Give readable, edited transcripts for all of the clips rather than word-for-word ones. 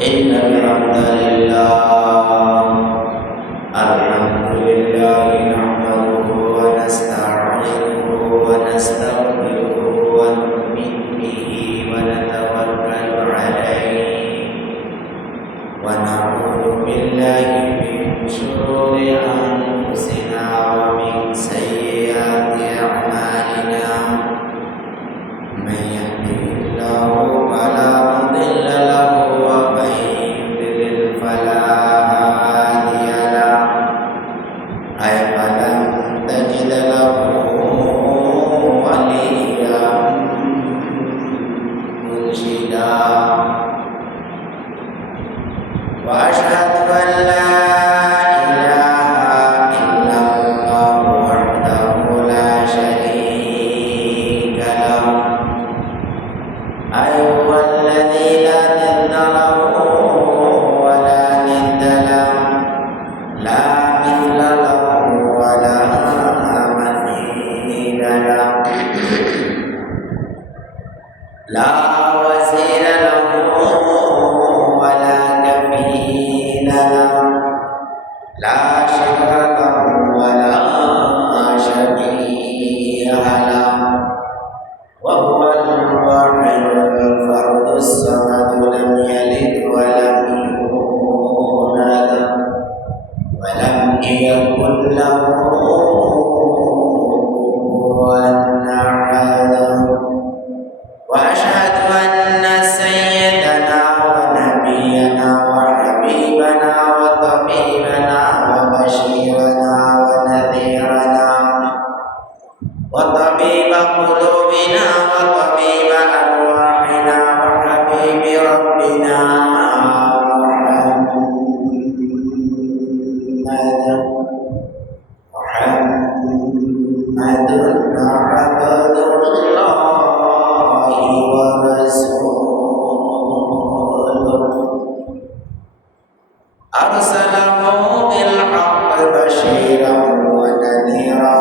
إن الحمد لله نحمده ونستعينه ونستغفره ونؤمن به ونتوكل عليه ونعوذ بالله من شرور أنفسنا ومن سيئات أعمالنا من يهده الله فلا مضل له ومن يضلل فلا هادي له فلن تجد له وليا مرشدا وأشهد أن لا لا وزير له ولا كفيل له لا شبه له ولا شبيه له وهو الواحد الفرد الصمد لم يلد ولم يولد ولم يكن له كفوا أحد وأشهد أن سيدنا ونبينا وحبيبنا وطبيبنا وبشيرنا ونذيرنا وطبيب قلوبنا وطبيب أرواحنا وحبيب ربنا محمد عبد الله أرسله بالحق بشيرا ونذيرا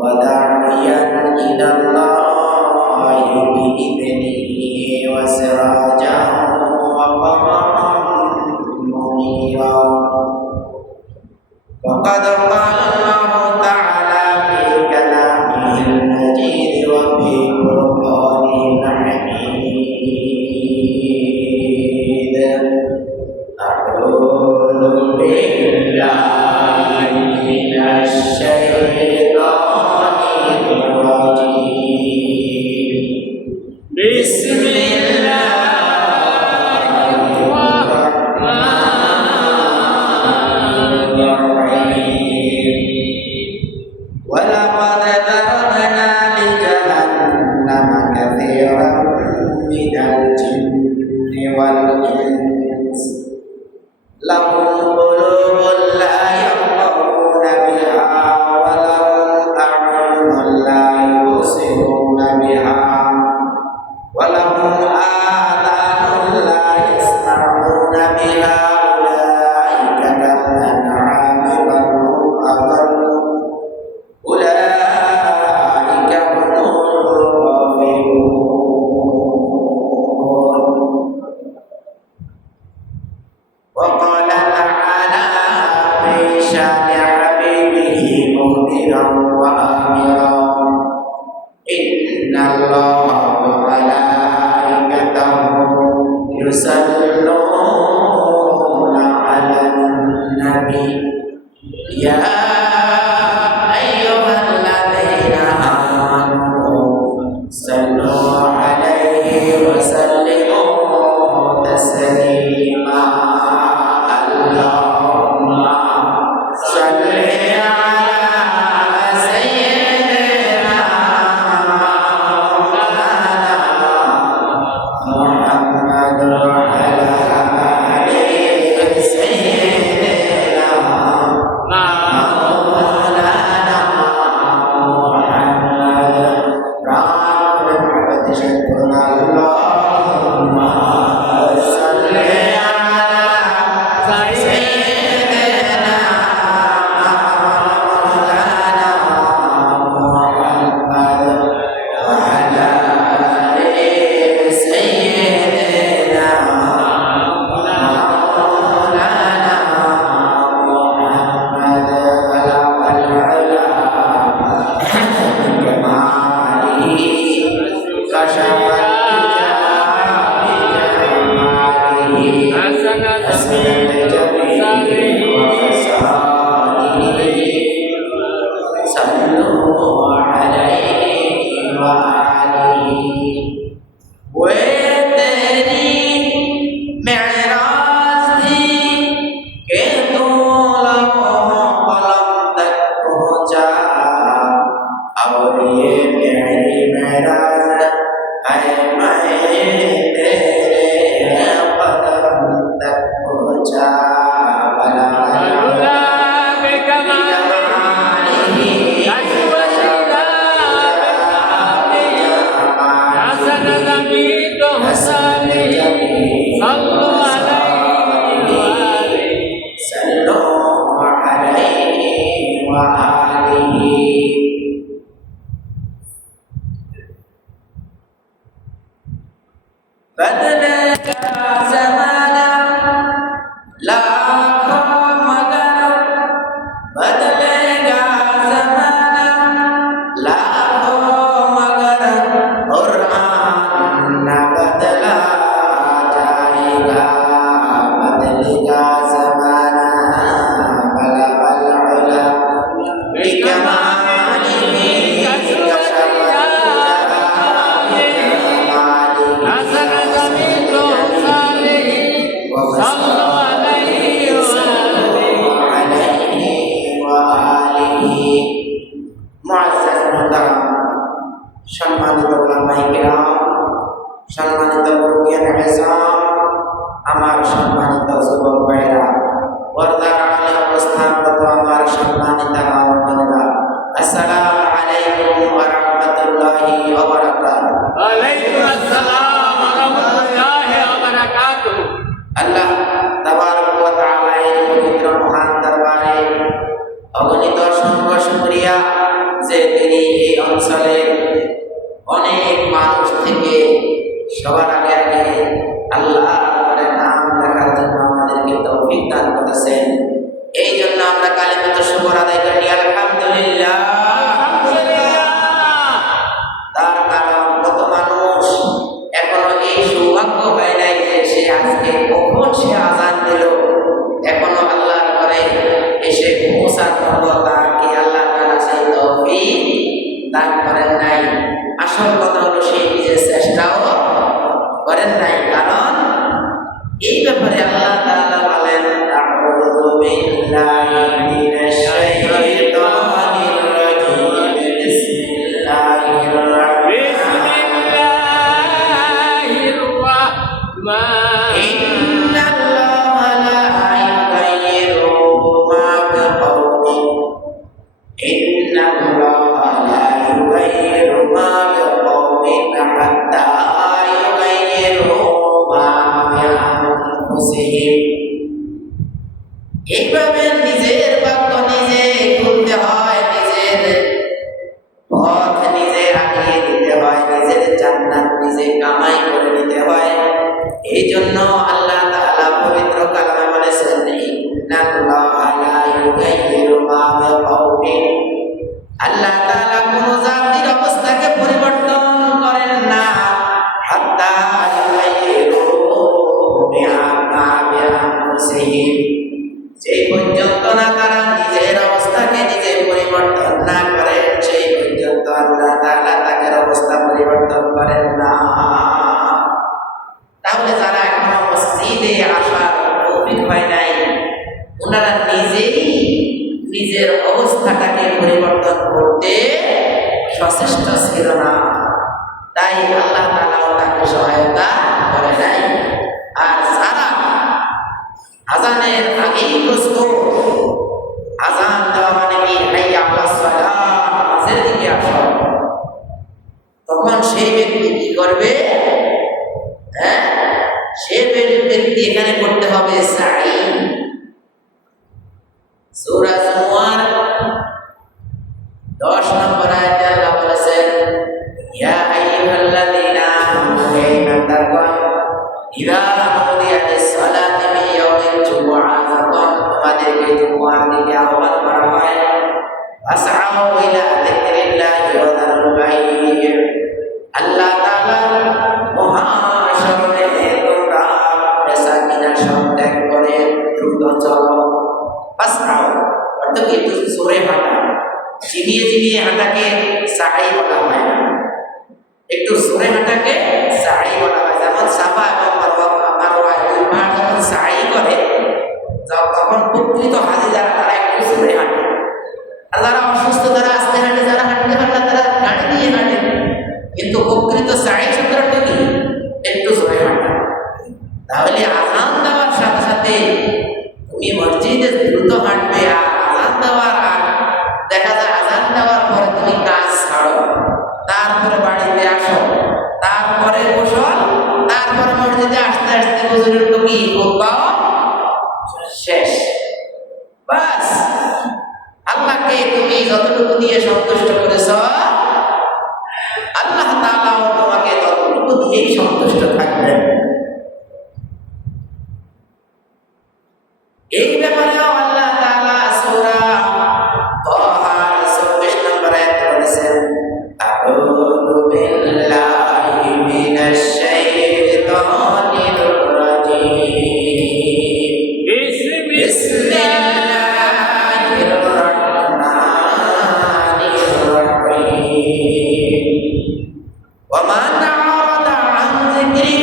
وداعيا إلى الله بإذنه وسراجا وقمرا منيرا وقد قال الله تعالى في كلامه المجيد وفي قرآنه الحميد أعوذ بالله من الشيطان الرجيم بسم الله الرحمن الرحيم ولقد ذرأنا لجهنم كثيرا من الجن والإنس لهم قلوب لا يفقهون بها ولهم أعين لا يبصرون بها ولهم آذان لا يسمعون بها أولئك كالأنعام بل هم أضل أولئك هم الغافلون وقال تعالى في شان حبيبه مخبرا وآمرا إن الله وملائكته يصلون على النبي يا أيها الذين آمنوا صلوا عليه وسلموا تسليما اللهم صل على سيدنا محمد وعلى آل سيدنا مولانا محمد সম্মানিত উলামায়ে কিরাম, সম্মানিত মুরব্বিয়ানে আযম, আমার সম্মানিত যুবক ভাইরা, পর্দার আড়ালে অবস্থানরত আমার সম্মানিত মা ও বোনেরা, আসসালামু আলাইকুম ওয়া রাহমাতুল্লাহি ওয়া বারাকাতুহু। ওয়া আলাইকুম আসসালাম ওয়া রাহমাতুল্লাহি ওয়া বারাকাতুহু। আল্লাহ তাবারক ওয়া তাআলা এর পবিত্র মহান দরবারে অগণিত অসংখ্য শুকরিয়া যে তিনি এই অঞ্চলের অনেক মানুষ থেকে সবার আগে আল্লাহর নাম লেখার জন্য আমাদেরকে তৌফিক দান করেছেন। এই জন্য আমরা কালিমাতুল শুকর আদায় করি আলহামদুলিল্লাহ। তার কারণ কত মানুষ এখনো এই সৌভাগ্য হয় নাই যে সে আজকে কখন সে আযান দিল এখনো আল্লাহর ঘরে এসে পৌঁছার মতো তাকে আল্লাহ তাআলা সেই তৌফিক দান করেন নাই। আসল কথা হলো সে নিজের চেষ্টাও করেন নাই, কারণ এই ব্যাপারে আল্লাহ তাআলা বলেন আউযু বিল্লাহি মিনাশ শাইতানির রাজীম বিসমিল্লাহির রাহমানির রাহমান ইন্নাল্লাহা লা ইউগাইয়িরু মা বিকওমিন ইন্নাল্লাহা লা ইউগাইয়িরু মা বিকওমিন হাত্তা ইউগাইয়িরু মা বিআনফুসিহিম। এইভাবে নিজের ভাগ্য নিজে খুলতে হয়, নিজের পথ নিজে আগিয়ে দিতে হয়, নিজের জান্নাত নিজে কামাই করে নিতে হয়। এই জন্য আল্লাহ তাআলা পবিত্র কালামে বলেছেন ইন্নাল্লাহা লা ইউগাইয়িরু মা বিকওমিন। আল্লাহ তাআলা কোন জাতির অবস্থাকে পরিবর্তন করেন না হাত্তা ইউগাইয়িরু মা বিআনফুসিহিম, যেই পর্যন্ত না তারা নিজের অবস্থাকে নিজে পরিবর্তন না করে সেই পর্যন্ত আল্লাহ তাআলা তাদের অবস্থা পরিবর্তন করেন না। তাহলে যারা এখনো মসজিদে আসার তৌফিক হয় নাই, ওনারা নিজেই নিজের অবস্থাটাকে পরিবর্তন করতে সচেষ্ট ছিল না, তাই আল্লাহ তাআলাও তাকে সহায়তা করে নাই। আর যারা আযানের আগেই প্রস্তুত, আযান দেওয়া মানে কি হাইয়া আলাস সালাহ, নামাজের দিকে আসো, তখন সেই ব্যক্তি কি করবে? সে ব্যক্তি এখানে করতে হবে সাই। সূরা জুমার 10 নম্বর আয়াতে আল্লাহ বলেছেন ইয়া আইয়ুহাল্লাযীনা আমানু হে ইমানদারগণ ইযা নুদিয়া লিস-সালাতি মিন ইয়াউমিল জুমআহ, যখন তোমাদেরকে জুমার দিকে আহ্বান করা হয়, ফাসআউ ইলা যিকরিল্লাহি ওয়া যারুল বাই'আ, আল্লাহ তাআলার মহাস্মরণে তোমরা বেচাকেনা সব ত্যাগ করে দ্রুত চলো। ফাসআউ অর্থ কি? একটু জোরে হাঁটা, চিবিয়ে চিবিয়ে হাঁটাকে সাই বলা হয় না, একটু জোরে হাঁটাকে সাই বলা হয়। যেমন সাফা এবং মারওয়া দুই পাহাড় যখন সাই করে তখন প্রকৃত হাজি যারা তারা একটু জোরে হাঁটে, আর যারা অসুস্থ যারা আস্তে হাঁটে, যারা হাঁটতে পারে না তারা গাড়ি দিয়ে হাঁটে। কিন্তু প্রকৃত সাই শব্দটা কি খুতবাও শেষ। বাস আল্লাহকে তুমি যতটুকু দিয়ে সন্তুষ্ট করেছ, আল্লাহ তাআলাও তোমাকে ততটুকু দিয়েই সন্তুষ্ট থাকবেন। এই ব্যাপারেও আল্লাহ তাআলা সূরা তাহার ২৪ নম্বর আয়াতে বলেছেন, আউযু বিল্লাহি মিনাশ শাইতানির রাজীম। বিসমিল্লাহির রাহমানির রাহিম। ওয়া মান আ'রাদা আন যিকরি,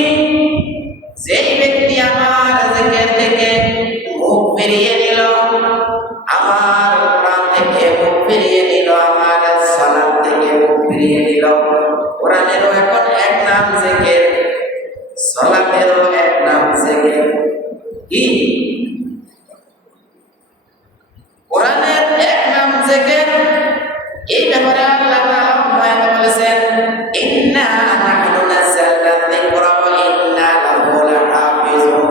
যেই ব্যক্তি আমার জিকির থেকে মুখ ফিরিয়ে নিল, আমার কোরআন থেকে মুখ ফিরিয়ে নিল, আমার সালাত থেকে মুখ ফিরিয়ে নিল। কোরআনেরও এখন এক নাম জিকির, সালাতেরও এক নাম জিকির। কি? কোরআনের এক নাম জিকির। এই ব্যাপারে আল্লাহ তাআলা বলেছেন, ইন্না নাহনু নাযালনা যিকরা ওয়া ইন্না লাহু লাহাফিজুন।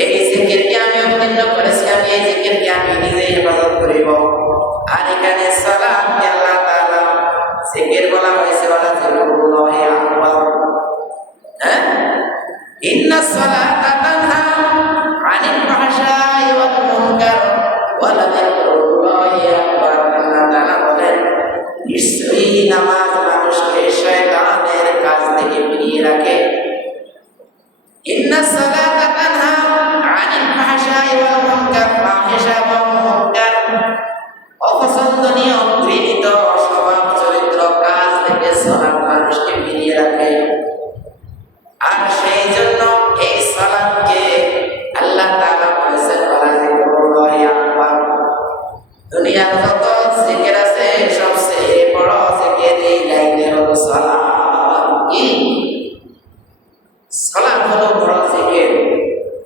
এই জিকিরকে আমি অবতীর্ণ করেছি, আমি এই জিকিরকে আমি নিজে হেফাজত করিব। আর এখানে সালাতকে আল্লাহ তাআলা জিকির বলা হয়েছে, ওয়ালা যিকরুল্লাহি আকবার। হ্যাঁ, ইন্নাস সালাতা তানহা আনিল ফাহশাই ওয়াল মুনকার ওয়ালা যিকরুল্লাহি আকবার। আল্লাহ তাআলা বলেন, নিশ্চয়ই নামাজ মানুষকে শয়তানের কাজ থেকে ফিরিয়ে রাখে। ইন্নাস সালাতা তানহা আনিল ফাহশাই ওয়াল মুনকার, ফাহিশা এবং মুনকার অপছন্দনীয় ঘৃণিত স্বভাব চরিত্র কাজ থেকে সালাত মানুষকে ফিরিয়ে রাখে। আর সেই জন্য এই সালাতকে আল্লাহ তাআলা বলেছেন, ওয়ালা যিকরুল্লাহি আকবার। দুনিয়ার যত জিকির আছে সবচেয়ে বড় জিকির এই লাইনের হলো সালাত। কি? সালাত হলো বড় জিকির।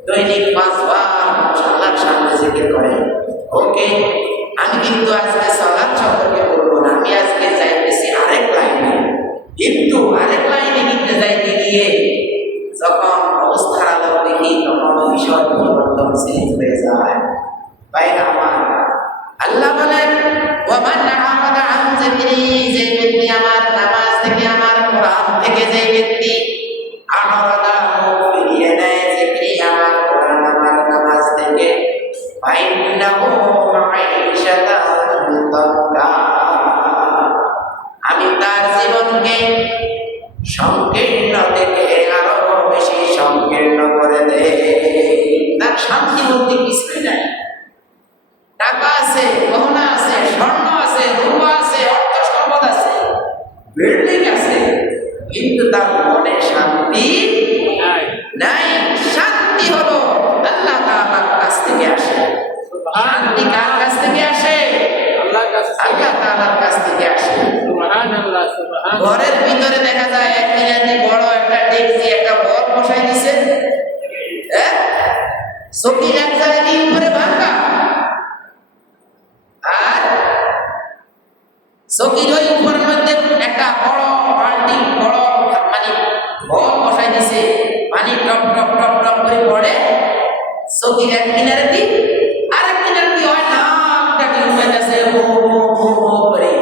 দৈনিক ৫ বার আল্লাহর সামনে জিকির করে। ওকে, আমি কিন্তু আজকে সালাত সম্পর্কে বলবো না, আমি আজকে যাইতেছি আরেক লাইনে। কিন্তু আরেক লাইনে কিন্তু যাইতে গিয়ে যখন অবস্থার আলো দেখি, তখন বিষয় পরিবর্তন চেঞ্জ হয়ে যায়। বাইরে আমার আল্লাহ বলেন, ওয়া মান আ'রাদা আন যিকরি, যে ব্যক্তি আমার নামাজ থেকে, আমার কোরআন থেকে, যে ব্যক্তি আ'রাদা মুখ ফিরিয়ে নেয় যিকরি, আমার কোরআন, আমার নামাজ থেকে, ফাইন্নাহু মাঈশাতান দানকা, আমি তার জীবনকে সংকীর্ণ থেকে আরো বেশি সংকীর্ণ করে দেই। তার শান্তি বলতে কিছুই নাই। টাকা আছে, গহনা আছে, স্বর্ণ আছে, রূপা আছে, অর্থ সম্পদ আছে, বিল্ডিং আছে, কিন্তু তার মনে শান্তি নাই। শান্তি হলো আল্লাহ তাআলার কাছ থেকে আসে। শান্তি কার কাছ থেকে আসে? আল্লাহ তাআলার কাছ থেকে আসে। সুবহানাল্লাহ, সুবহানাল্লাহ। ঘরের ভিতরে দেখা যায় এক মিনিটে বড় একটা ডেকচি, একটা বল বসাই দিছে, হ্যাঁ, সকির এক জায়গায় দিয়ে উপরে ভাঙা, আর সকির ওই উপরের মধ্যে একটা বড় বালতি, বড় মানে বল বসাই দিছে, পানি টপ টপ টপ টপ করে পড়ে সকির এক কিনারে দিয়ে, আর এক কিনারে দিয়ে হয় নাকটা দিয়ে উঠে গেছে ও করে।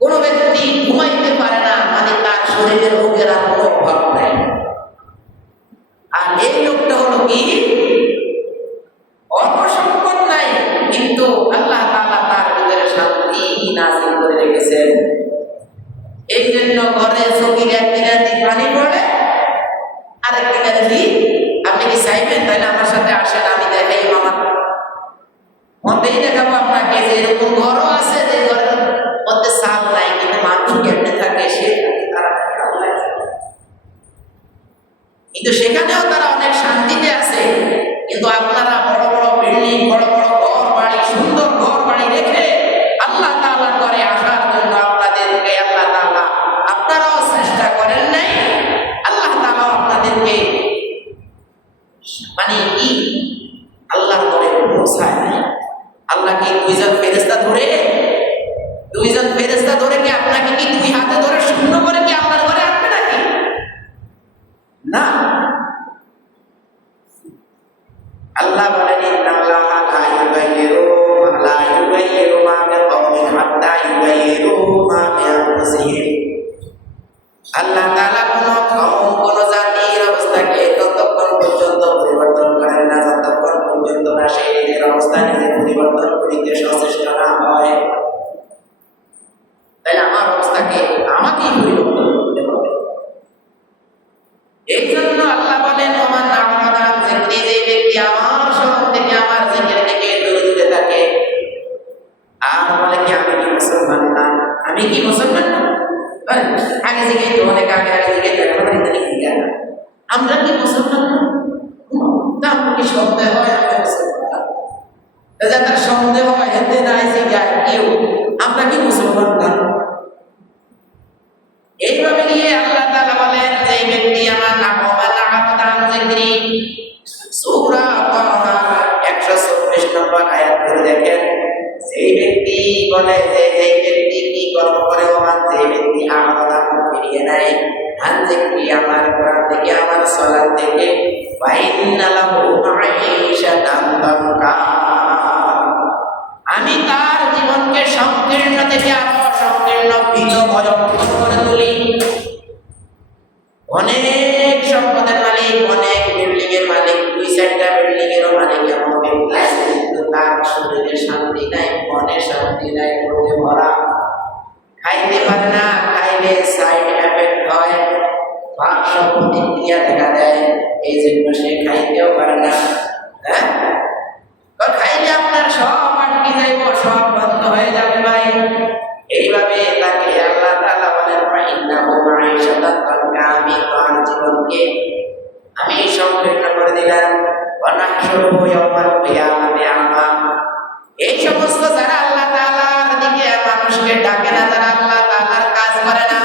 কোন ব্যক্তি ঘুমাইতে পারে না, মানে তার শরীরের রোগের আর কোনো অভাব নাই। আর এই লোকটা হলো কি, অল্প সম্পদ নাই, কিন্তু আল্লাহ তাআলা তার ভিতরে শান্তি নাযিল করে রেখেছেন। এই জন্য ঘরে সকির এক কিনারে পানি পড়ে, আর এক কিনারে দিয়ে। আপনি কি চাইবেন তাহলে আমার সাথে আসেন, আমি দেখাই মামা, মতেই দেখাবো আপনাকে যে এরকম ঘরও আছে যে ঘরের মধ্যে সাল নাই, কিন্তু মানুষ কেমনে থাকে, সে তারা কিন্তু সেখানেও তারা অনেক শান্তিতে আছে। কিন্তু আপনারা বড় বড় বিল্ডিং, বড় বড় ঘর বাড়ি, সুন্দর ঘর বাড়ি রেখে আল্লাহ তাআলার ঘরে আসার জন্য আপনাদেরকে আল্লাহ তাআলা, আপনারাও চেষ্টা করেন নাই, আল্লাহ তাআলাও আপনাদেরকে মানে কি আল্লাহর ঘরে পৌঁছায় নাই। আল্লাহ কি দুইজন ফেরেশতা ধরে কি আপনাকে কি দুই হাতে ধরে শূন্য করে কি আল্লাহর ঘরে আনবে নাকি? আল্লাহ তাআলা কোন জাতির অবস্থাকে ততক্ষণ পর্যন্ত পরিবর্তন করেন না যতক্ষণ পর্যন্ত না সে নিজের অবস্থা নিজে পরিবর্তন করিতে সচেষ্ট না হয়। তাহলে আমার অবস্থাকে আমাকেই পরিবর্তন করতে হবে। এই জন্য আল্লাহ বলেন ওমান আ'রাদা আন যিকরি, যে ব্যক্তি আমার স্মরণ থেকে আমার জিকির থেকে দূরে দূরে থাকে আর বলে কি আমি কি মুসলমান না, আমি কি মুসলমান না, আগে থেকে তো অনেক আগে থেকে এখন ইদানিং দিকে না, আমরা কি মুসলমান না? তা আমরা কি সন্দেহ হয় আমরা মুসলমান না? তার সন্দেহ হয় হেতে নাই যে কেউ আমরা কি মুসলমান না? এইভাবে নিয়ে আল্লাহ তাআলা বলেন যে ব্যক্তি আমার নাম যিকরি, সূরা তাহা 124 নম্বর আয়াত পড়ে দেখেন। সেই ব্যক্তি বলে যে এই ব্যক্তি কি কর্ম করে, ওমান যে ব্যক্তি আ'রাদা ফিরিয়ে নেয় আন যিকরি, আমার কোরআন থেকে আমার সালাত থেকে, ওয়া ইন্না লাহু মাঈশাতান দানকা, আমি তার জীবনকে সংকীর্ণ থেকে আরো সংকীর্ণ ভীত ভয়ঙ্কর করে তুলি। অনেক সম্পদের মালিক, অনেক বিল্ডিং এর মালিক, 2-4টা বিল্ডিং এর মালিক এমন ব্যক্তি আছে কিন্তু তার শরীরে শান্তি নাই, মনে শান্তি নাই, রোগে ভরা, খাইতে পারে না, খাইলে সাইড এফেক্ট হয়, পার্শ্ব প্রতিক্রিয়া দেখা দেয়, এই জন্য সে খাইতেও পারে না। হ্যাঁ, খাইলে আপনার সব আটকে যাইব, সব বন্ধ হয়ে যাবে ভাই। এইভাবে তাকে আল্লাহ তাআলা বলেন ফাইন্নাহু মাঈশাতান দানকা, আমি তার জীবনকে আমি সংকীর্ণ করে দিলাম। ওয়া নাহশুরুহু ইয়াওমাল কিয়ামাতি আমা, এই সমস্ত যারা আল্লাহ তাআলার দিকে মানুষকে ডাকে না, যারা আল্লাহ তাআলার কাজ করে না,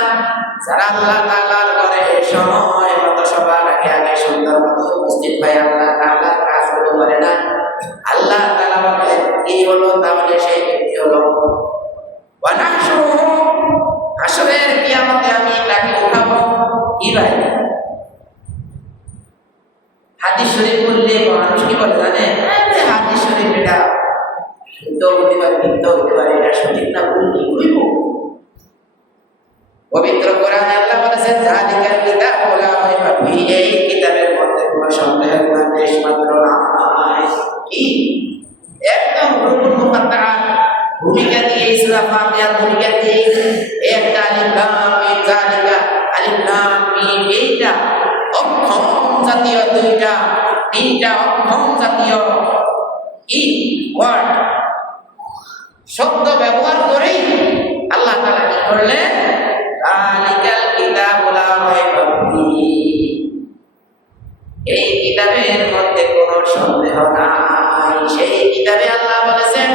যারা আল্লাহ তাআলার ঘরে সময় মতো সবার আগে আগে সুন্দর মতো উপস্থিত হয় আল্লাহ তাআলার কাজগুলো করে না, আল্লাহ তাআলা বলেন কি হলো, তাহলে সেই ব্যক্তি হলো ওয়া নাহশুরুহু, হাসরের কিয়ামতে আমি তাকে উঠাবো। কি ভাই, হাদিস শরীফ বললে মানুষ কি বলে জানেন, হাদিস শরীফ এটা শুদ্ধ হতে পারে, মিথ্যা হতে পারে, এটা সঠিক না ভুল কি কইব? পবিত্র কোরআনে আল্লাহ বলেছেন যালিকাল কিতাবু লা রাইবা ফীহি, এই কিতাবের মধ্যে কোনো সন্দেহ না, লেশমাত্র নাই। কি একদম রুকুন মুকাত্তাআ ভূমিকা দিয়ে সূরা ফাতিহার ভূমিকা দিয়ে একটা আলিফ লাম মিম, যালিকা আলিফ লাম মিম, এইটা অক্ষম জাতীয় তিনটা অক্ষম জাতীয় কি ওয়ার্ড শব্দ ব্যবহার করেই আল্লাহ তাআলা কি করলেন, যালিকাল কিতাবু লা রাইবা ফীহি, এই কিতাবের মধ্যে কোনো সন্দেহ নাই। সেই কিতাবে আল্লাহ বলেছেন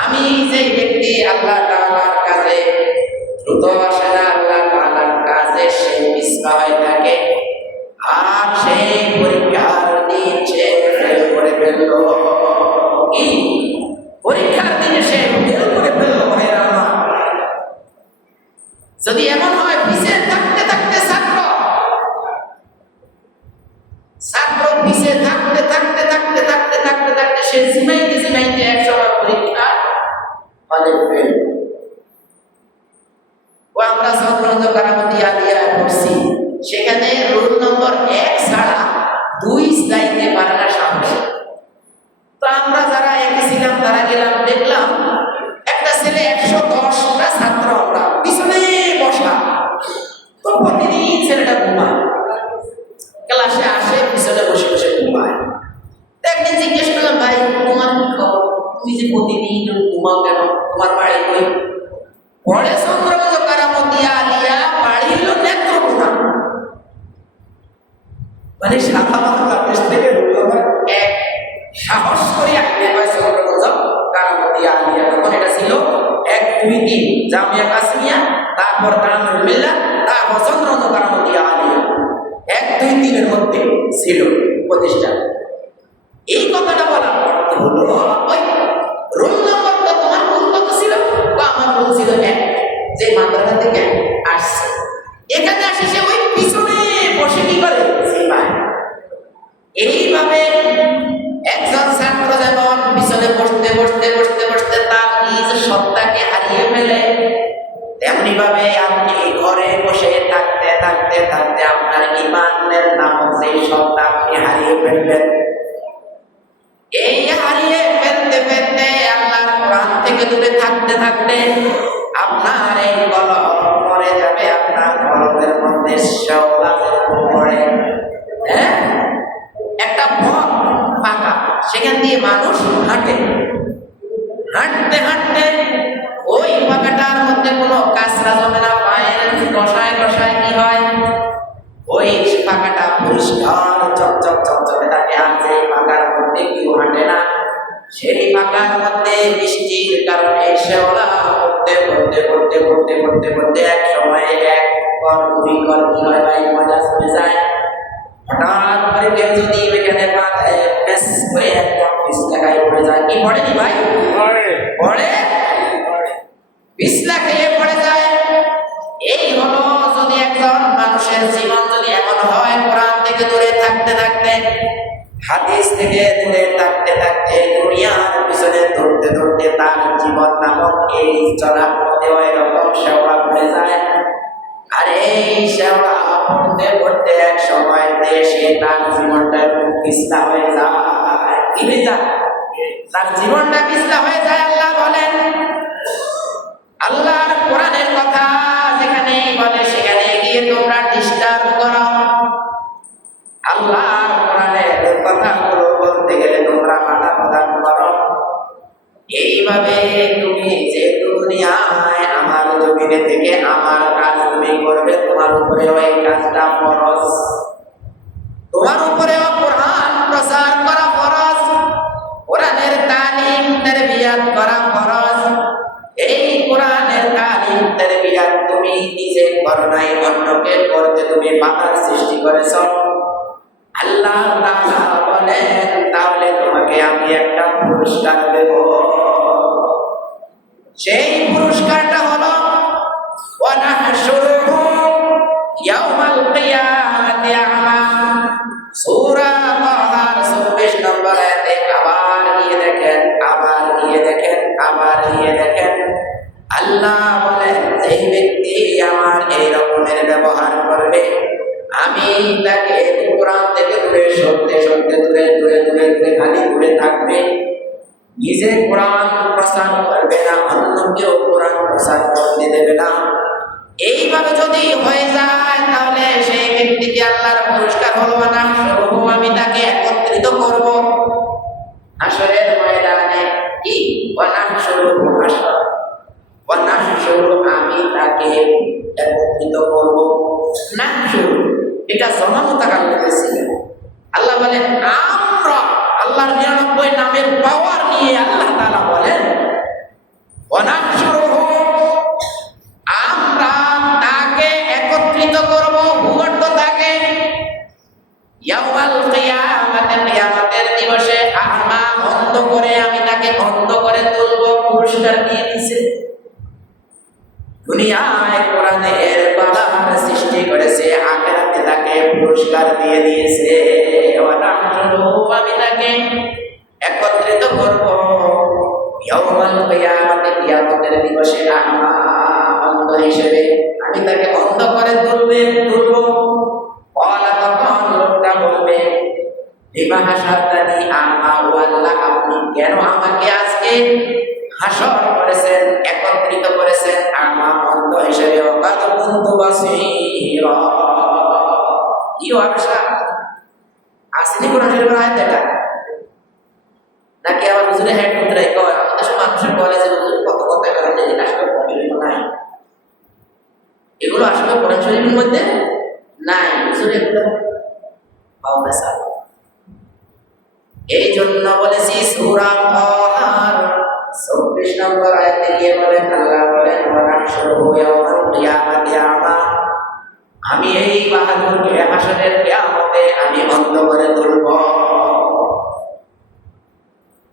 আমি যে ব্যক্তি আল্লাহ তাআলার কাছে দ্রুত আসে না, আল্লাহ তাআলার কাছে সে পিছপা হয়ে থাকে, আর সেই পরীক্ষার দিন সে ফেল করে ফেলল। কি পরীক্ষার দিনে সে ফেল করে ফেলল ভাইরা আমার। যদি এমন হয় পিছে থাকতে থাকতে ছাত্র পিছে থাকতে থাকতে থাকতে থাকতে থাকতে থাকতে সে জিমাইতে এক সময় পরীক্ষা হলে ফেল। ও আমরা সদরত কারামতি আলিয়া করছি, সেখানে রোল নম্বর 1 ছাড়া 2 যাইতে পারে না সাহস। তো আমরা যারা একে ছিলাম তারা গেলাম, দেখলাম একটা ছেলে 110টা ছাত্র আমরা পিছনে বসা, তো প্রতিদিন ছেলেটা ঘুমায়, ক্লাসে আসে পিছনে বসে বসে ঘুমায়। একদিন জিজ্ঞেস করলাম, ভাই তোমার কি খবর, তুমি যে প্রতিদিন ঘুমাও কেন, তোমার বাড়ি কই? পরে সদরত কারামতি আলিয়া, বাড়ি হলো নেত্রকোনা। মানে সাধারণত বাংলাদেশ থেকে এক সাহস করে আইনে হয় সদরত কারামতি আলিয়া। তখন এটা ছিল 1, 2, 3 জামিয়া কাসমিয়া, তারপর কারামুল মিল্লাত, তারপর সদরত কারামতি আলিয়া, 1, 2, 3 এর মধ্যে ছিল প্রতিষ্ঠান। এই কথাটা বলার অর্থ হলো ওই রোল নম্বরটা তোমার রোল কত ছিল, বা আমার রোল ছিল 1, যে মাদ্রাসা থেকে আসছে এখানে আসে সে ওই পিছনে বসে কি করে এইভাবে একজন ছাত্র যেমন পিছনে বসতে থাকতে থাকতে আপনার ঈমানের নামক সেই সত্তা আপনি হারিয়ে ফেলবেন। এই হারিয়ে ফেলতে ফেলতে আল্লাহর কোরআন থেকে দূরে থাকতে থাকতে আপনার এই কলব মরে যাবে। আপনার কলবের মধ্যে শেওলা পড়ে, হ্যাঁ, একটা পথ ফাঁকা, সেখান দিয়ে মানুষ হাঁটে। হাঁটতে হাঁটতে ওই ফাঁকাটার মধ্যে কোনো কাঁচরা জমে না, পায়ের কষায় কষায় কি হয়, ওই ফাঁকাটা পরিষ্কার চকচক চকচকে থাকে। আর সেই ফাঁকার মধ্যে কেউ হাঁটে না। সেই ফাঁকার মধ্যে বৃষ্টির কারণে শেওলা পড়তে পড়তে পড়তে পড়তে পড়তে পড়তে এক সময়ে এক কর দুই কর কি হয় ভাই, মজা চলে যায়। হঠাৎ করে কেউ যদি এখানে পা দেয়, ব্যাস করে একদম পিছলা খাই পড়ে যায়। কি পড়েনি ভাই? পড়ে পিছলা খেয়ে পড়ে যায়। এই হলো যদি একজন মানুষের জীবন যদি এমন হয়, কোরআন থেকে দূরে থাকতে থাকতে, হাদিস থেকে দূরে থাকতে থাকতে, দুনিয়ার পিছনে দৌড়তে দৌড়তে তার জীবন নামক এই চলার পথে এরকম শেওলা পড়ে যায়। আর এই শেওলা পড়তে পড়তে এক সময় সে তার জীবনটা পিছলা হয়ে যায়। কি হয়ে যায়? তার জীবনটা পিছলা হয়ে যায়। আল্লাহ বলেন, আল্লাহর কোরআনের কথা যেখানে বলে সেখানে গিয়ে তোমরা ডিস্টার্ব করো। আল্লাহর কোরআনের কথাগুলো বলতে গেলে তোমরা বাধা প্রদান করো। এইভাবে তুমি যে দুনিয়ায় আমার জমিনে থেকে আমার কাজ তুমি করবে, তোমার উপরে ওই কাজটা ফরজ। তোমার উপরেও কোরআন প্রচার করা ফরজ, কোরআনের তালিম তারবিয়াত করা ফরজ। এই কোরআনের তালিম তারবিয়াত তুমি নিজে করো নাই, অন্যকে করতে তুমি বাধার সৃষ্টি করেছ। আল্লাহ তাআলা বলেন, তাহলে তোমাকে আমি একটা পুরস্কার দেব। সেই পুরস্কারটা হলো ওয়ানাহশুরুহু ইয়াওমাল কিয়ামাতি আমা। সূরা তাহার ২৪ নম্বর আয়াতে আবার গিয়ে দেখেন, আবার গিয়ে দেখেন, আবার গিয়ে দেখেন, আল্লাহ বলেন যেই ব্যক্তি আমার এই রকমের ব্যবহার করবে, আমি তাকে কোরআন থেকে দূরে সরতে সরতে দূরে দূরে দূরে দূরে খালি দূরে থাকবে। নিজে কোরআন প্রচার করবে না, অন্যকেও কোরআন প্রচার করতে দেবে না। এইভাবে যদি হয়ে যায় তাহলে সেই ব্যক্তিকে আল্লাহর পুরস্কার হলো না, আমি তাকে একত্রিত করব হাসরের ময়দানে। কি আমি তাকে একত্রিত করব না। এটা জমামতাকার করেছিল। আল্লাহ বলেন আমরা, আল্লাহর ৯৯ নামের পাওয়ার নিয়ে আল্লাহ তাআলা বলেন ওয়ানাহশুরুহু, আমরা তাকে একত্রিত করব, ভূগর্ভ তাকে ইয়াউমাল কিয়ামাতে, কিয়ামতের দিবসে আ'মা, অন্ধ করে, আমি তাকে অন্ধ করে তুলব। পুরস্কার দিয়ে দিয়েছে। দুনিয়ায় কোরআনের বাধার সৃষ্টি করেছে, আখিরাতে তাকে পুরস্কার দিয়ে দিয়েছে। আমি তাকে একত্রিত করব ইয়াউমাল কিয়ামাতে, কিয়ামতের দিবসে আ'মা, অন্ধ হিসেবে আমি তাকে অন্ধ করে তুলব। তখন লোকটা বলবে লিমা হাশারতানি আ'মা, ও আল্লাহ আপনি কেন আমাকে আজকে হাসর করেছেন, একত্রিত করেছেন আ'মা, অন্ধ হিসেবে? ওয়াকাদ কুনতু বাসীরা। কি ভাষা আসেনি কোরআন শরীফের আয়াত এটা? নাকি আবার হুজুরে হেড মুদ্রাই কয়? আমাদের সব মানুষের কলেজে হুজুর কত কথা কারণে এটা আসলে কোরআন নাই, এগুলো আসলে কোরআন শরীফের মধ্যে নাই। হুজুর এগুলো পাওয়া যায়। এই জন্য বলেছি সূরা তাহার ২৪ নম্বর আয়াতে গিয়ে বলেন, আল্লাহ বলেন ওয়ানাহশুরুহু ইয়াওমাল কিয়ামাতি আমা, আমি এই বাহাদুরকে হাসরের কিয়ামতে আমি অন্ধ করে তুলব।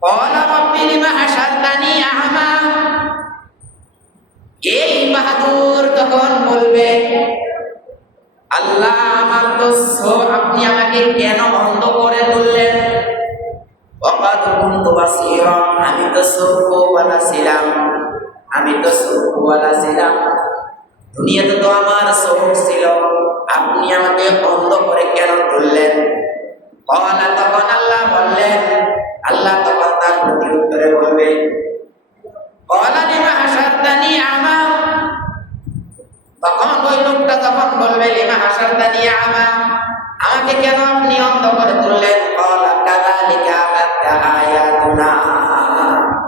ক্বালা রাব্বি লিমা হাশারতানি আ'মা, এই বাহাদুর তখন বলবে আল্লাহ আমার দোস্ত, আপনি আমাকে কেন অন্ধ করে তুললেন? ওয়াকাদ কুনতু বাসীরা, আমি তো চক্ষুওয়ালা ছিলাম, আমি তো চক্ষুওয়ালা ছিলাম। দুনিয়াতে তো আমার চোখ ছিল, আপনি আমাকে অন্ধ করে কেন তুললেন? কওয়ালা, তখন আল্লাহ বললেন, আল্লাহ তখন তার প্রতি উত্তরে বলবে, কওয়ালা লিমা হাসারতানি আমা, তখন ওই লোকটা তখন বলবে, লিমা হাসারতানি আমা, আমাকে কেন আপনি অন্ধ করে তুললেন? কওয়ালা কাযালিকা আতাতকা আয়াতুনা,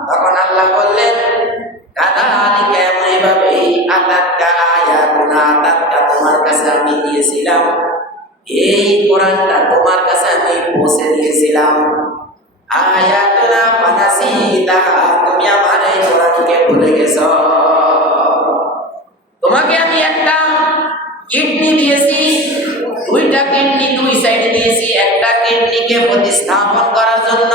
তখন আল্লাহ বললেন, কাযালিকা, এমনইভাবেই, আতাতকা আয়াতুনা, আতাতকা, তোমার কাছে আমি দিয়েছিলাম, এই কোরআনটা তোমার কাছে আমি পৌঁছে দিয়েছিলাম। আয়াতুনা ফানাসিতাহা, তুমি আমার এই কোরআনকে ভুলে গেছো। তোমাকে আমি একটা কিডনি দিয়েছি, দুইটা কিডনি দুই সাইডে দিয়েছি, একটা কিডনিকে প্রতিস্থাপন করার জন্য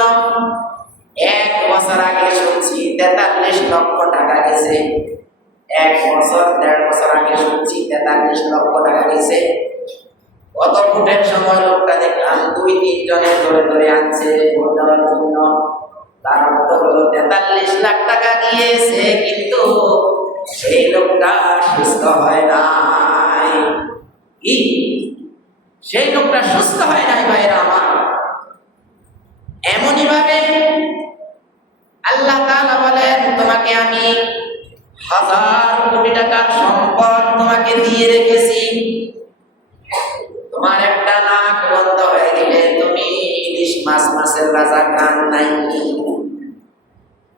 1 বছর আগে শুনছি 43 লক্ষ টাকা গেছে। 1 বছর 1.5 বছর আগে শুনছি 43 লক্ষ টাকা গেছে। কত ফুটের সময় লোকটা দেখলাম 2-3 জনে ধরে ধরে আনছে ভোট দেওয়ার জন্য। তার অর্থ হলো 43 লাখ টাকা গিয়েছে, কিন্তু সেই লোকটা সুস্থ হয় নাই। কি? সেই লোকটা সুস্থ হয় নাই ভাইরা আমার। এমনই ভাবে আল্লাহ তাআলা বলেন, তোমাকে আমি 1000 কোটি টাকার সম্পদ তোমাকে দিয়ে রেখেছি, তোমার একটা নাক বন্ধ হয়ে গেলে তুমি ইলিশ মাছ মাছের রাজা খান নাই।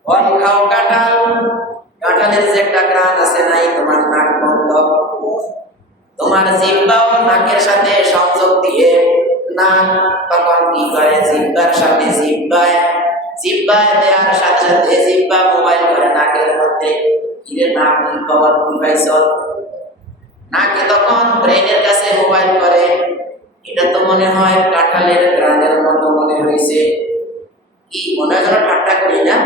ফল খাও কাঁঠাল, কাঁঠালের যে একটা গ্রান আছে নাই, তোমার নাক বন্ধ। তোমার জিহ্বাও নাকের সাথে সংযোগ দিয়ে নাক তখন কি করে, জিহ্বার সাথে জিহ্বায় দেওয়ার সাথে সাথে জিহ্বা মোবাইল করে নাকের মধ্যে, কিরে নাক কি খবর, কি পাইছ? নাকে তখন ব্রেনের কাছে মোবাইল করে, এটা তো মনে হয় কাঁঠালের গ্রানের মতো মনে হয়েছে। কি মনে হয় যেন ঠাট্টা করি না?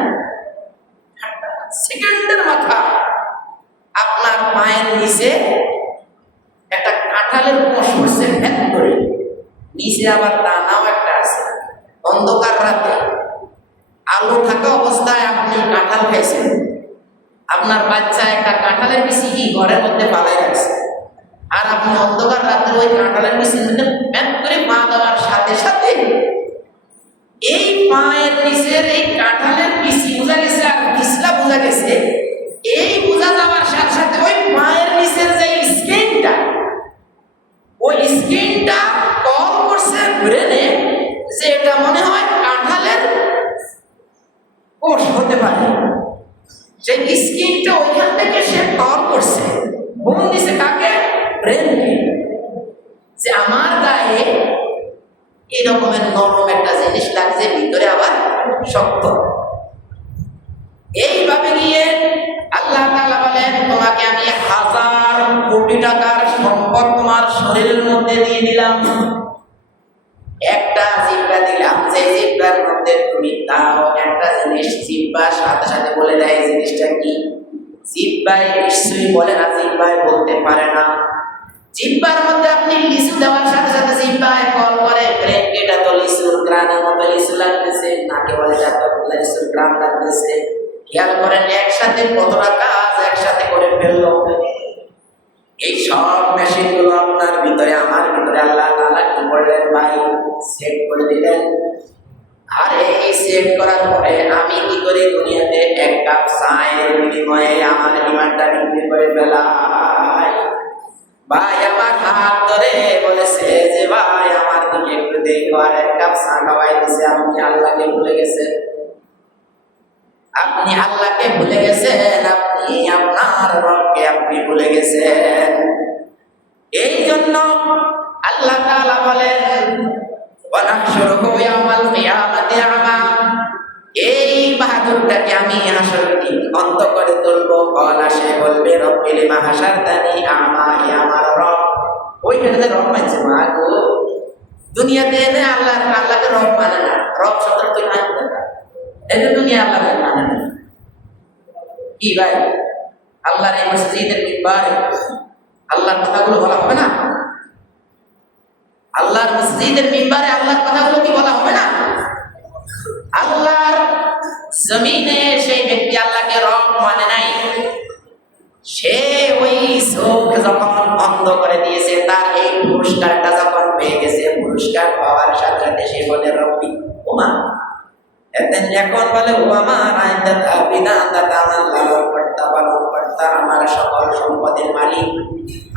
সেকেন্ডের মাথা আপনার পায়ের নিচে একটা কাঁঠালের কোষ পড়ছে, ভেদ করে নিচে আবার দানাও একটা আছে। অন্ধকার রাতে আলো থাকা অবস্থায় আপনি কাঁঠাল খাইছেন, আপনার বাচ্চা একটা কাঁঠালের বিচি কি ঘরের মধ্যে পালাই রাখছে, আর আপনি অন্ধকার রাতে ওই কাঁঠালের বিচির মধ্যে ভেদ করে পা দেওয়ার সাথে সাথে এই পায়ের নিচের এই কাঁঠালের বিচি বোঝা গেছে আর পিছলা বোঝা গেছে। এই বোঝা যাওয়ার সাথে সাথে ওই পায়ের নিচের যে স্কিনটা, ওই স্কিনটা কল করছে ব্রেনে যে এটা মনে হয় কাঁঠালের কোষ হতে পারে। সেই স্কিনটা ওইখান থেকে সে কল করছে, ফোন দিছে কাকে? ব্রেনকে, যে আমার গায়ে এই রকমের নরম একটা জিনিস লাগছে, ভিতরে আবার শক্ত। এইভাবে গিয়ে আল্লাহ তাআলা বলেন, তোমাকে আমি 1000 কোটি টাকার সম্পদ তোমার শরীরের মধ্যে দিয়ে দিলাম, একটা জিহ্বা দিলাম, যে জিহ্বার মধ্যে তুমি দাও একটা জিনিস, জিহ্বার সাথে সাথে বলে দেয় এই জিনিসটা কি। জিহ্বায় নিশ্চয়ই বলে না, জিহ্বায় বলতে পারে না। জিহ্বার মধ্যে আপনি লিচু দেওয়ার সাথে সাথে জিহ্বায় কল করে ব্রেনকে, এটা তো লিচুর গ্রানের মতো লিচু লাগতেছে, নাকে বলে এটা তো লিচুর গ্রান লাগতেছে। খেয়াল করেন একসাথে কতটা কাজ একসাথে করে ফেললো। এই সব মেশিনগুলো আপনার ভিতরে আমার ভিতরে আল্লাহ তাআলা কি করলেন ভাই, সেট করে দিলেন। আর এই সেট করার পরে আমি কি করি, দুনিয়াতে 1 কাপ চায়ের বিনিময়ে আমার ইমানটা বিক্রি করে ফেলাই। ভাই আমার হাত ধরে বলেছে যে ভাই আমার দিকে একটু দেখো, আর 1 কাপ চা খাওয়াই দিছে। আপনি আল্লাহকে ভুলে গেছেন, আপনি আল্লাহকে ভুলে গেছেন, আপনি আপনার রবকে আপনি ভুলে গেছেন। এই জন্য আল্লাহ তাআলা বলেন, ওয়ানাহশুরুহু ইয়াওমাল কিয়ামাতি আমা, এই বাহাদুরটাকে আমি হাসরের দিন অন্ধ করে তুলবো। কলা, সে বলবে, রব্বি লিমা হাসারতানি আমা, হে আমার রব। ওইখানে রব মানছে, মা গো দুনিয়াতে এনে আল্লাহকে রব মানে না, রব শব্দ তুই মানতে না, এই দুনিয়া আল্লাহকে মানে না। কি ভাই, আল্লাহর এই মসজিদের মিম্বারে আল্লাহর কথাগুলো বলা হবে না? আল্লাহর মসজিদের মিম্বারে আল্লাহর কথাগুলো কি বলা হবে না? আল্লাহর জমিনে সেই ব্যক্তি আল্লাহকে রব মানে নাই, সে ওই চোখ যখন বন্ধ করে দিয়েছে, তার এই পুরস্কার পাওয়ার সাথে সাথে সে বলে রব্বি ওমা, এখন বলে ও আমার আইনদাতা বিধানদাতা, আমার লালন কর্তা পালন কর্তা, আমার সকল সম্পদের মালিক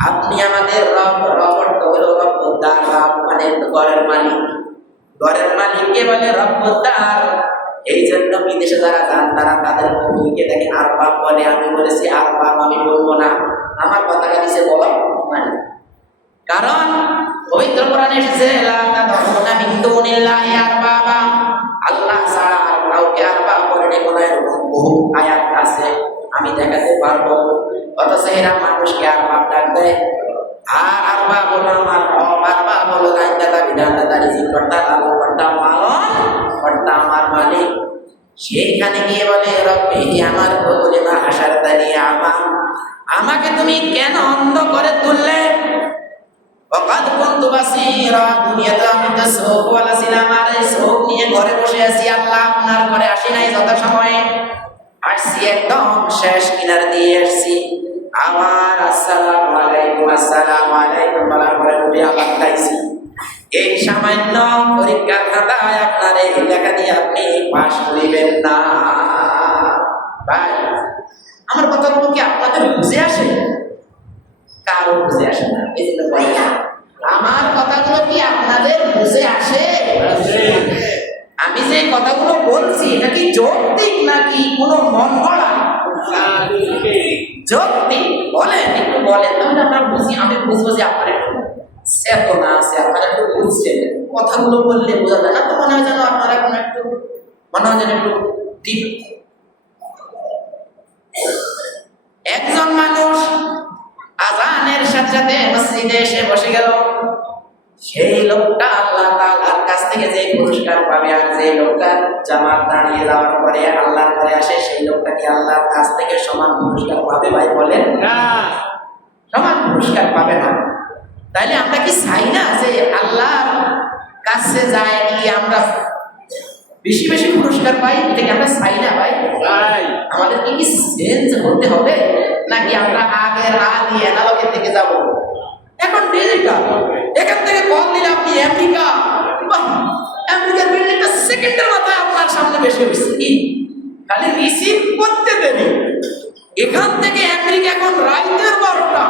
আপনি আমাদের রব। রব অর্থ হলো রব্বুদ্দার, মানে ঘরের মালিক। ঘরের মালিককে বলে রব্বুদ্দার। এই জন্য বিদেশে যারা যান তারা তাদের ভূমিকে দেখে আরবাব বলে। আমি বলেছি আরবাব আমি বলবো না, আমার কথাটা দিছে বলো মানে। কারণ পবিত্র কোরআনে এসেছে লা তাদউনা মিন দুনিল্লাহি আরবাবা, আল্লাহ ছাড়া আর কাউকে আরবাব বলে ডেকো না, এরকম বহু আয়াত আছে আমি দেখাতে পারবো। অথচ এরা মানুষকে আরবাব ডাক দেয়। আর আরবাব হলো আমার রব, আরবাব হলো আইনদাতা বিধানদাতা, রিজিককর্তা, লালনকর্তা, পালন কর্তা আমার মালিক। সেইখানে গিয়ে বলে রব্বি আমার বলে মা হাসারতানি আমা, আমাকে তুমি কেন অন্ধ করে তুললে? ওয়াকাদ কুনতু বাসীরা, দুনিয়াতে আমি তো চোখ ওয়ালা ছিলাম, আর এই চোখ নিয়ে ঘরে বসে আছি। আল্লাহ আপনার ঘরে আসি নাই যত সময়ে আসছি, একদম শেষ কিনারে দিয়ে আসছি। আবার আসসালামু আলাইকুম বলার পরে উঠে আবার খাইছি। এই সামান্য পরীক্ষার খাতায় আপনার এই লেখা দিয়ে আপনি পাশ করিবেন না। ভাই, আমার কথাগুলো কি আপনাদের বুঝে আসে? কারো বুঝে আসে না। এই জন্য বলে আমার কথাগুলো কি আপনাদের বুঝে আসে? আমি যে কথাগুলো বলছি এটা কি যৌক্তিক নাকি কোনো মন গড়া? যৌক্তিক। বলেন, একটু বলেন, তাহলে আমরা বুঝি, আমি বুঝবো যে আপনার একটু চেতনা আছে, আপনারা একটু বুঝছেন। কথাগুলো বললে বোঝা যায় না তো, মনে হয় যেন আপনারা কোনো একটু, মনে হয় যেন একটু ডিপ। একজন মানুষ আজানের সাথে সাথে মসজিদে এসে বসে গেল। সেই লোকটা আল্লাহ তাআলার কাছ থেকে যে পুরস্কার পাবে, আর যে লোকটা জামাত দাঁড়িয়ে যাওয়ার পরে আল্লাহর ঘরে আসে, সেই লোকটা কি আল্লাহর কাছ থেকে সমান পুরস্কার পাবে? ভাই বলেন না, সমান পুরস্কার পাবে না। তাইলে আমরা কি চাই না যে আল্লাহর কাছে যায় কি আমরা বেশি বেশি পুরস্কার পাই? এটা কি আমরা চাই না ভাই? আমাদের কি চেঞ্জ হতে হবে, নাকি আমরা আগের আদি অ্যানালগের থেকে যাব? এখন ডিজিটাল, এখান থেকে কল দিলে আপনি আমেরিকা, আমেরিকার বিল্ডিংটা সেকেন্ডের মাথায় আপনার সামনে বেশি হয়েছে, কি খালি রিসিভ করতে দেবে। এখান থেকে আমেরিকা এখন রাইতের 12টা,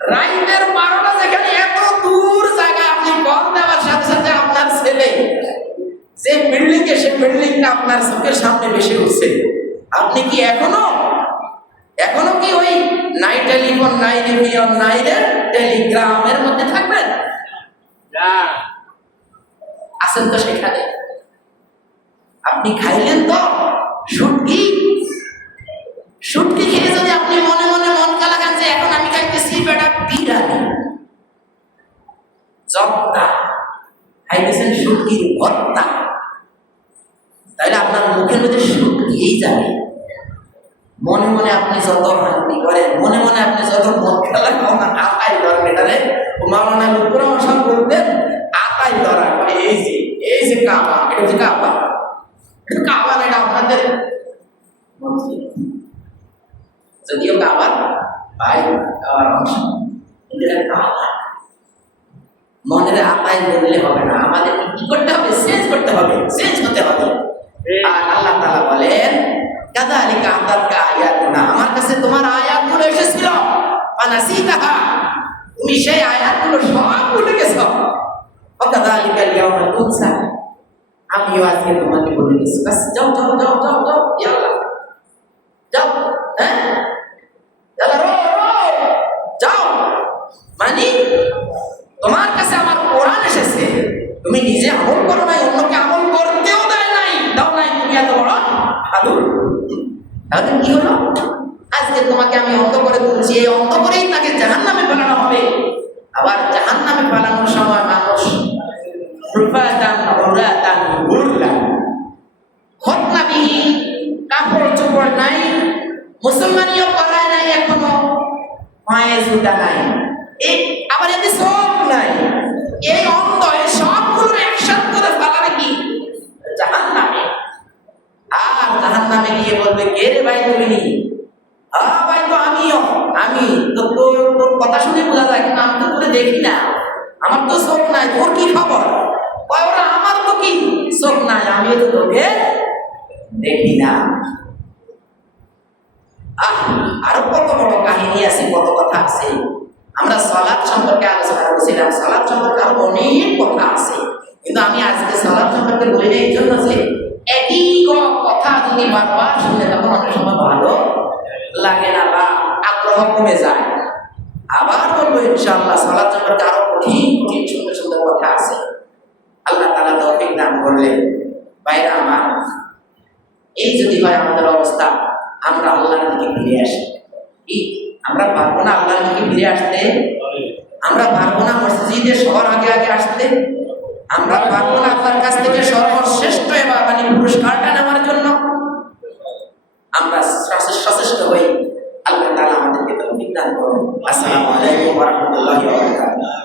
রাইতের 12টা, যেখানে এত দূর জায়গা আপনি কল দেওয়ার সাথে সাথে আপনার ছেলে যে বিল্ডিং এ, সে বিল্ডিংটা আপনার চোখের সামনে বেশি উঠছে। আপনি কি এখনো কি ওই নাই টেলিফোন, নাই রিমিয়ন, নাই টেলিগ্রামের মধ্যে থাকবেন? আছেন তো সেখানে। আপনি খাইলেন তো শুটকি, শুটকি খেয়ে যদি আপনি মনে মনে মন কালা খান যে এখন আমি খাইতেছি বেটা বিরিয়ানি, জব্দা খাইতেছেন শুটকির ভর্তা, তাহলে আপনার মুখের মধ্যে শুটকিই যাবে। মনে মনে আপনি যত হান্তি করেন, মনে মনে আপনি যত মন খেলা খাওয়ান, আতাই ধরেন এটারে মাওলানা উপরে মশাল করতেন, আতাই ধরা। এই যে কাবা, এটা যে কাবা, এটা কাবা না, এটা আপনাদের যদিও কাবার ভাই, কাবার অংশ, কিন্তু এটা কাবা। মনের আতাই বললে হবে না, আমাদের কি করতে হবে? চেঞ্জ করতে হবে, চেঞ্জ হতে হবে। আর আল্লাহ তাআলা বলেন কাযালিকা আতাতকা আয়াতুনা, আমার কাছে তোমার আয়াতগুলো এসেছিল, ফানাসিতাহা, তুমি সেই আয়াতগুলো সব ভুলে গেছো। ওয়াকাযালিকা আল-ইয়াওমা তুনসা, আমিও আজকে তোমাকে বলে দিচ্ছি, বাস যাও যাও যাও যাও যাও, ইয়াল্লাহ যাও, হ্যাঁ যাও যাও। মানে তোমার কাছে আমার কোরআন এসেছে, তুমি নিজে আমল করো নাই, অন্যকে আমল করতেও দেয় নাই, দাও নাই, তুমি এত বড় হাদুর। তাহলে কি হলো? আজকে তোমাকে আমি অন্ধ করে তুলছি, এই অন্ধ করেই তাকে জাহান্নামে ফেলানো হবে। আবার জাহান্নামে ফেলানোর সময় মানুষ খতনাবিহীন, কাপড় চোপড় নাই, মুসলমানিও পড়ায় নাই, এখনো পায়ে জুতা নাই, আবার এতে সব নাই, এই অন্ধ এই সবগুলো একসাথে করে ফেলাবে কি জাহান্নামে। আর জাহান্নামে গিয়ে বলবে, কে রে ভাই তুমি? ভাই তো আমিও, আমি তো তোর কথা শুনে বোঝা যায়, কিন্তু আমি তো তোরে দেখি না, আমার তো চোখ নাই, তোর কি খবর? কয় ওরা আমার তো কি চোখ নাই, আমিও তো তোকে দেখি না। আরো কত বড় কাহিনী আছে, কত কথা আছে। আমরা সালাত সম্পর্কে আলোচনা করেছিলাম, সালাত সম্পর্কে আরো অনেক কথা আছে, কিন্তু আমি আজকে সালাত সম্পর্কে বলি না এই জন্য যে একই কথা যদি বারবার শুনে তখন অনেক সময় ভালো লাগে না বা আগ্রহ কমে যায়। আবার বলবো ইনশাআল্লাহ সালাত সম্পর্কে আরো কঠিন কঠিন সুন্দর সুন্দর কথা আছে। আল্লাহ তাআলা তৌফিক দান করলেন। ভাইরা আমার, এই যদি হয় আমাদের অবস্থা, আমরা আল্লাহর দিকে ফিরে আসি। আমরা পারবো না আল্লাহর দিকে ফিরে আসতে? আমরা পারবো না মসজিদে সবার আগে আগে আসতে? আমরা পারবো না আল্লাহর কাছ থেকে সর্বশ্রেষ্ঠ মানে পুরস্কারটা নেওয়ার জন্য? আমরা সচেষ্ট হই। আল্লাহ তাআলা আমাদেরকে তৌফিক দান করুন। আসসালামু আলাইকুম ওয়া রাহমাতুল্লাহি ওয়া বারাকাতুহু।